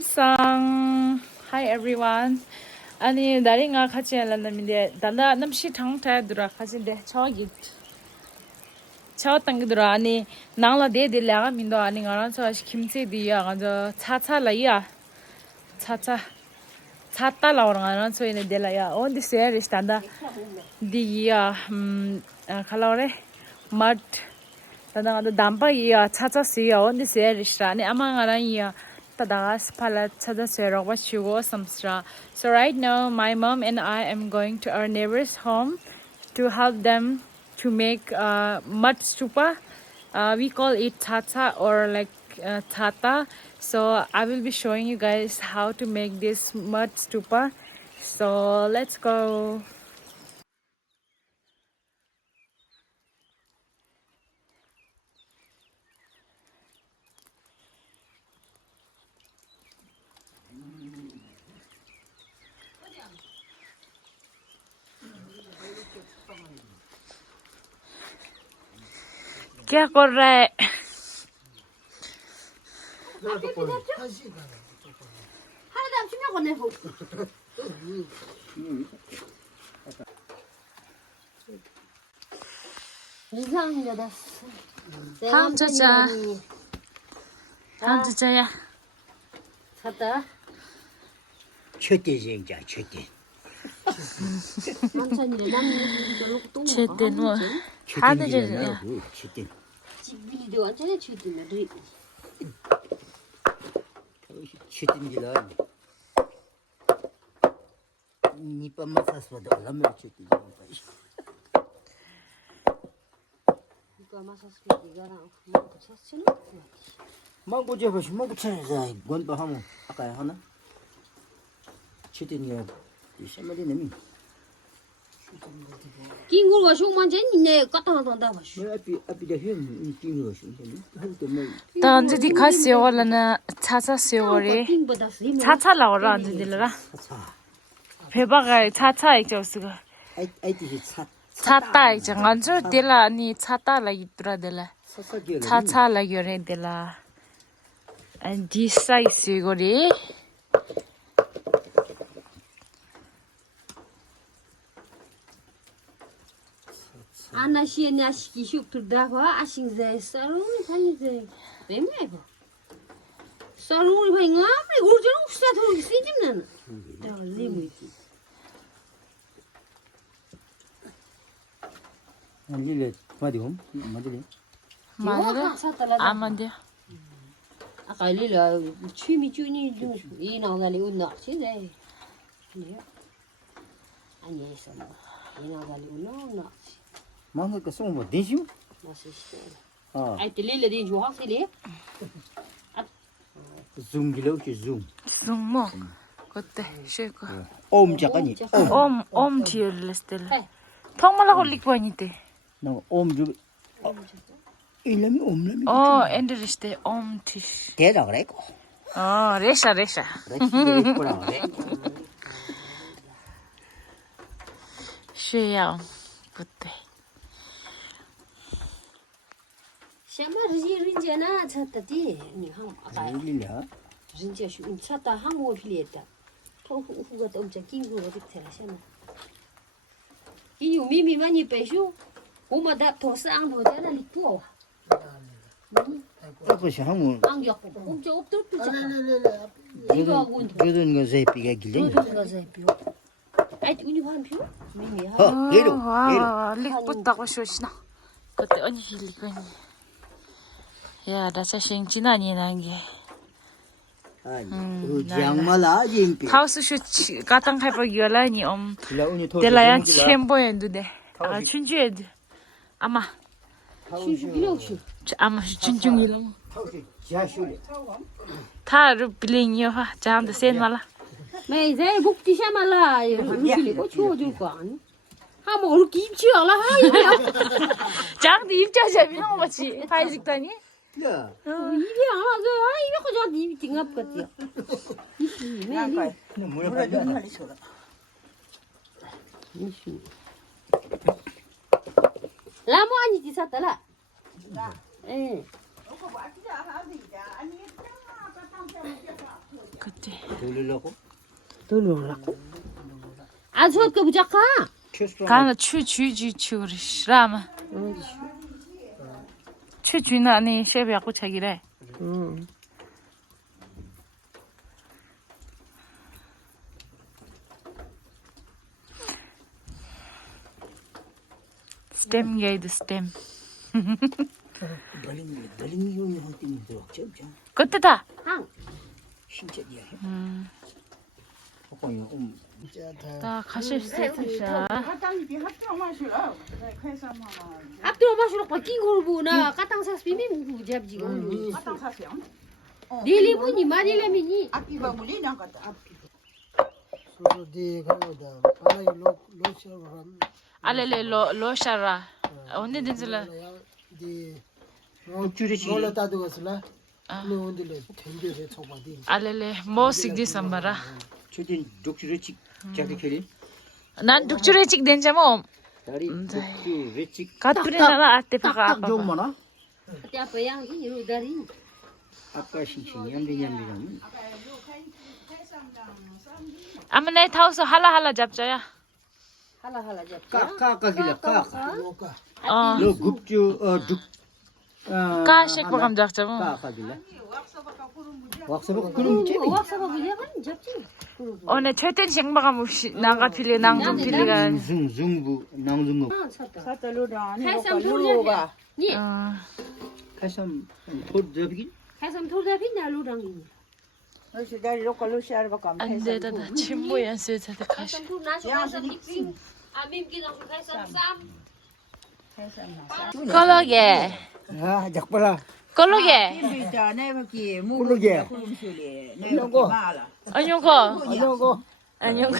Samsung. Hi everyone. 아니 나링아 같이 할란다민데 단다 남시 탕타드라 같이데 저기 저 땅기드라 아니 나라 데데라가 민도 아니 가란서 김치디야 가저 차차라야 차차 차타 라오랑 소이네 데라야 온디 세리 스탄다 디야 칼라오레 맛 단다 가도 담바이야 차차시야 온디 세리 스타니 아망아라이야 So right now, my mom and I am going to our neighbor's home to help them to make mud stupa. We call it Tsa-tsa or like Tsa-tsa. So I will be showing you guys how to make this mud stupa. So let's go. क्या कर रहा है Tsa-tsa Tibetan 하늘을 집이도 완전히 주드네. 치든지라 니빠마 사스바도 알라면 치든지 이거 마사스가 이거랑 뭐 사스는 망고 잡으시 망고 찾아서 건도 하면 아까 하나 치든지라 샤머리 내미 긴거가 쇼만 젠네 갖다 놔다 봐. 앞이다 형 긴거 쇼 할때 뭐 단지 가시오라나 차차 시오리 차차 라오라 안들라 배바가 차차 익저스가 아이티 차타 익정안주 딜라 아니 차타 라이트라들라 차차 라이요레들라 and this size 이거리 아나시에 나시기 슉들다가 아싱제 사롱이 살리제 뱀매고 사롱이 방아 아무리 오르저는 후사도 시집나는 다 리무이지 알릴레 마디홈 마디레 마르 아만데 아까 리라 취미 주니 이 나가리 운나 시제 아니 있어 이 나가리 운나 망가 소모 되죠 아 아이들 리레디 좋아하시리 줌 길어지 줌 줌모 그때 쉐고 옴자가니 옴 티얼레스텔 통말라 홀릭보니테 너 옴주 일람이 옴람이 엔드리스테 옴 티시 대라 그래고 레샤 쉐야 그때 샤마 린제나 찾다디 니함 아까 일리야 린제 슈 찾다 함고 필리했다 토후 후가 엄청 긴거 어디서 샤마 이 미미 많이 빼쇼 오마다 도상 도자나 리포 아버지 하면 안경 엄청 없더라 이거 하고 그런 거 제비가 길래 그거 제비요 아이 우리 환표 미미야 얘로 와 릭붙다고 쇼시나 그때 언니 힐리거니 야 나 자신 지나니 난게 아니 장말아 임피 하우스 쇼 가땅 할거 열라니 데라야 쳔보엔두데 춘주에드 아마 슈슈 아마 춘중이랑 지하실에 타르 빌링이야 장데 센말라 매제 복디 샤말라 우리 거 추어줄 거 아니 하모 얼 김치알라 하이야 장데 입자자 미노 같이 파이직다니 야 이게 아저 이거 저 니 띵압 같지요 나가 뭐라 좀 하리소라 라모 아니지 사달라 예 그때. 돌리려고? 돌려라고. 아주 그 부작가. 가나 추라마. 추주나 아니 셰프 야구 책이래. 스템 게이드 스템. 달링이 요는 한 팀이 들어. 점점. 그때다. 항. 신체이야. 아까 이거 나 가실 세트샤. 앞뒤로 마시러 바뀐 걸 보나 까땅 사스 비미 무구 잡지가. 까땅 사세요. 릴리분이 마릴라미니. 앞이가 물리냐 갔다. 소디 가로다 아이 로셔람 알레레 로샤라. 언니 딘슬라. 디 줄이지. 몰라다도 갔을라 노온들레 텐데세 초바디 알레레 모식디 삼바라. 최근 독주레치 자기들이 난 독주레직 된자모. 다리 독주레치 가투리나나 아테 파가 딱 아빠. 좀 많아. apa yang ini dari. 아까 신신이 냠비냠비랑 아무네 타우서 할라할라 잡자야. Hala jap. 까까까길래 까까. 로카 어. 너 급주 독 까식 바감 잡자모. 까까길래. 왁서가 그럼 재미. Waksa ba gele kan japti. 오늘 최대 생바감 없이 나가 필리 낭좀 필리가. 숭숭부 낭중고. Sata. 사달로라 아니 Kaisam 루로가 Ni. 가슴 돌잡기. Kaisam thurda pin na lurang ni. 너시 다리 로컬로 시아르바 감 안 되다 나 침모 연수에서 가시. Kaisam thur na so kaisam dipsing. Amim ki na so kaisam sam. 꼴로게. 아, 작발아. 꼴로게. 비자 네바키 그러게. 무구름술이 이런 네바키 거. 말아 안녕거. 안녕고. 안녕거.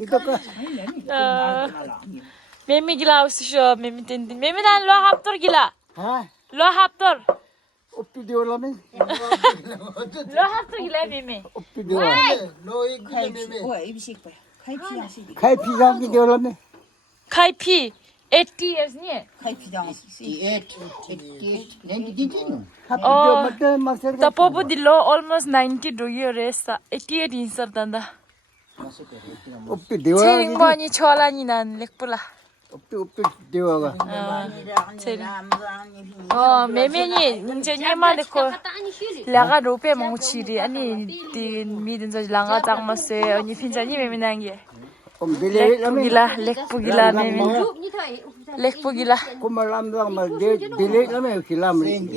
이따가 메미기라 우스쇼 메미텐디. 메미난 로 합돌 기라. 아, 로 합돌. 옵피디올라면 로 합돌 기라 메미. 옵피디올. 로이 그네메 와 입식 봐 카이피장시 가이피장기 되올라면 카이피 80 years 니. 카이피장시 nengi diji노. 어. 맞다 맞다. The Popo Dillo almost 90 do year resa 88 insar danda. 옵피디올. 체링관이 초라니 난 렉불라. 옵피디올가. 메메니 이제 니만에 코 Tani shili. 라가 로페 몽치리 아니 디 미든 저 랑가 장마세 아니 핀자니 메메난게. 렉부기라 렉부기라 메메. Ni thai. 렉부기라 고말람당 말 딜레라면 길람리.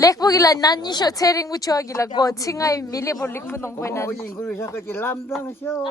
렉부기라 난니쇼 체링부 초기라 고 칭아이 밀리볼 릭푸농 보이나. 어진 그리 자까지 람당쇼.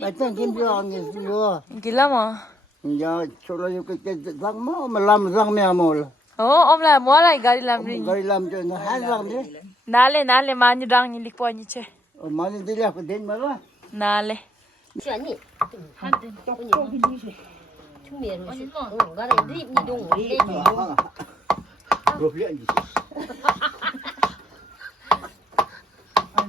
맞다 김비왕이요. 길라모. 이제 초라요 그 장마 람장면 몰. 엄라 뭐라 가리 람리. 거리 람전 한장네. 날레 많이 랑니 릭포니체. 많이 들려고 된 말아. 날레. Chani. 한데. Chumero. Gare drip ni dong. 그렇게 앉지.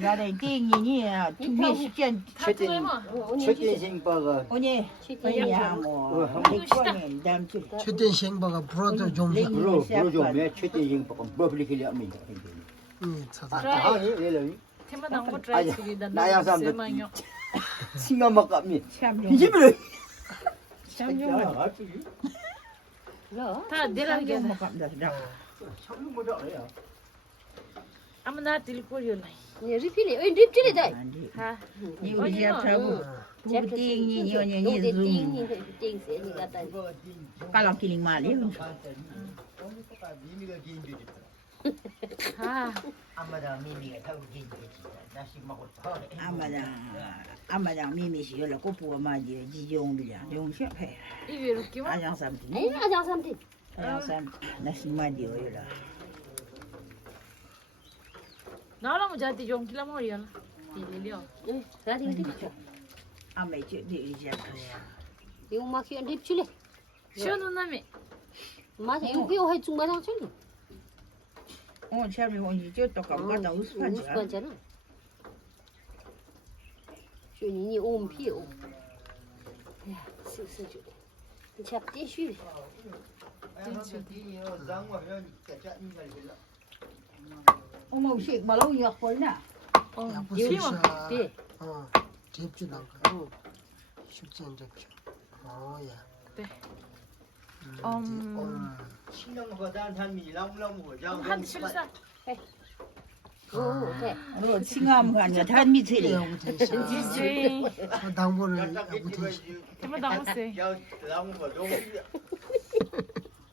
나래 띵이니 준비 시간 최대 생바가 오니 오니야 뭐 백번에 담지 최대 생바가 브로더 좀사 브로 좀매 최대 생바가 버블리킬이 합니다. 찾아 아니 얘는 테마당 거 트라이 쓰기다. 나야 삼도 세마요. 싱어 먹갑니. 참용 이집을 다 내라게. 참용 먹갑니다 참는 거죠 아니야. 아무나 딜코리오 나이. Ni ripili. Oi drip chili dai. 하. 니 우리 잡자고 부부띵이 니오니 좀 Ting se ni kata. 깔랑 killing 말이 하. 엄마랑 미미가 타고 진지 다시 먹을 거. 아마장 미미시 열라 꼬부가 마지 지용비야 용셔해 이비로 끼워. 아장 삼티 Ai na jang samti. 아장 삼 나시 마디 열라 나라면 자티 좀 길라 머리야. 딜리려. Ga ding dip. 아메 지 디리자야 Yung ma kyo drip chili. 시원한 남이. Ma yung kyo hai chung ma jang chili. 어 참이 오니 저또 가다 우스파지 Uskan chana. Shuni ni om pi om. Ya, su su ju. Ni chap ti shu. 장와 면 짜짜 인잘 빌라. 어머 식 말로 약 벌나. 야 쉬워. 부수샤. 네. 집주 나가. 쉽지 잡죠. 야. 네. 신랑 거단 단미 랑랑 거장. 한 실사. 오, 네. 칭함 가냐 단미세리. 야 부수샤. 지지. 당분을 야 부수샤. 대박 나왔어요. 야 랑랑 거 좀.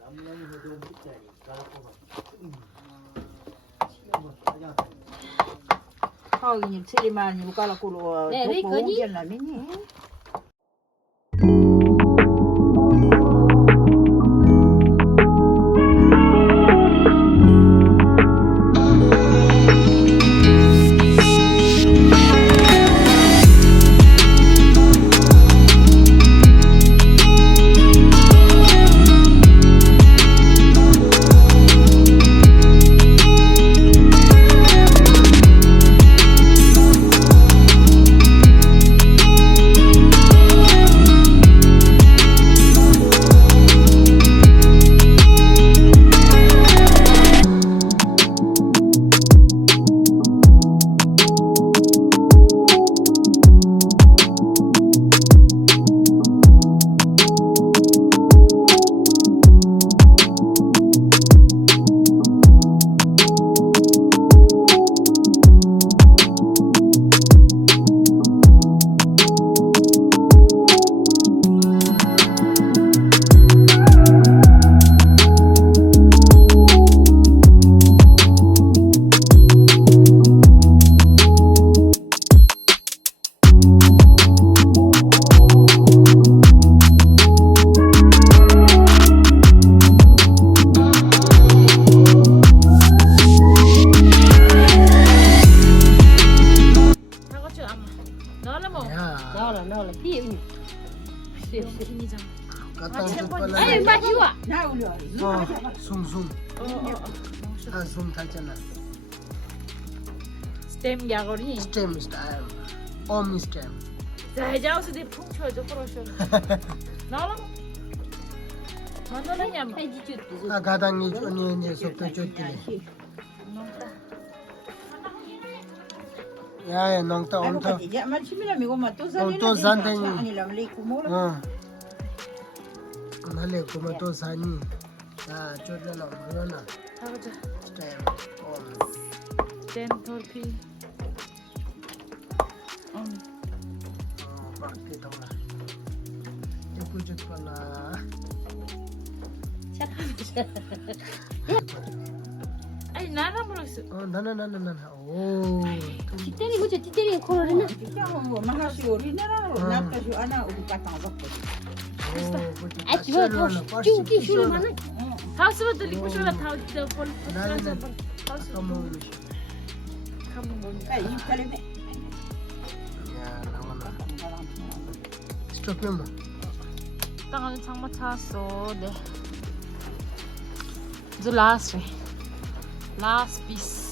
랑랑 거좀 붙자니. 가라고. 하우님 세리만 무깔라꾸로 네, 독보 거니? 오견라미니. 사과주 아마. 나라 뭐. 야. 나올라. 피. 김이장. 갖다 줄 아이, 빨라. 마지와. 나 올려. 숭숭. 숨 타잖아. 스템 야거리. 스템 스타일. 옴 스템. 자, 이제 아우스디 풍초에도 끌어셔. 나라 뭐. 만나냐 뭐. 아 가당이 언니 이제 속도 줬더니. 야야 농타 온타. Ya mal chimila mi goma to sa To zanten. ani la mle ku mola. 말레 고마도 사니. 자 쫓려나 물러나. 사과주. 스템. 젠 돌피. 밖에 돌아. 예쁘지 빨라. 아니 나라 모르겠어. 나나나나나. 오. 찌때리 그저 찌때리 코로나. 뭐 마하시 오리나 나타 주 아나 우리 까타 잡고. 아, 지금 더 쭈기 슈를 많아. 하우스부터 리포쇼가 다 어디다 볼. 나는 하우스. 어머. 가면 뭐. 아, 이 칼레네. 야 나와나. 스톱해마. 땅은 장마 찾았어. 네. 이제 라스트. 라스트 피스.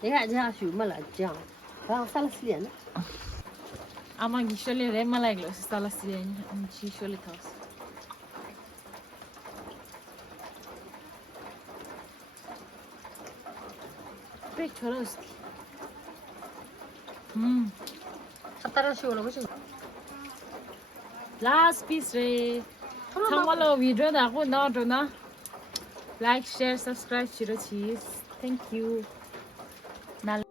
내가 슈 말라 장. 아, 살았으려나? 아마 기쇼리 레말라이글로 살았으니 기쇼리 타스. 백 저러스. 사타라 슈로 그치? Last piece re. 정말로 비디오 나고 나도나. Like, share, subscribe 치러 치즈. Thank you. 날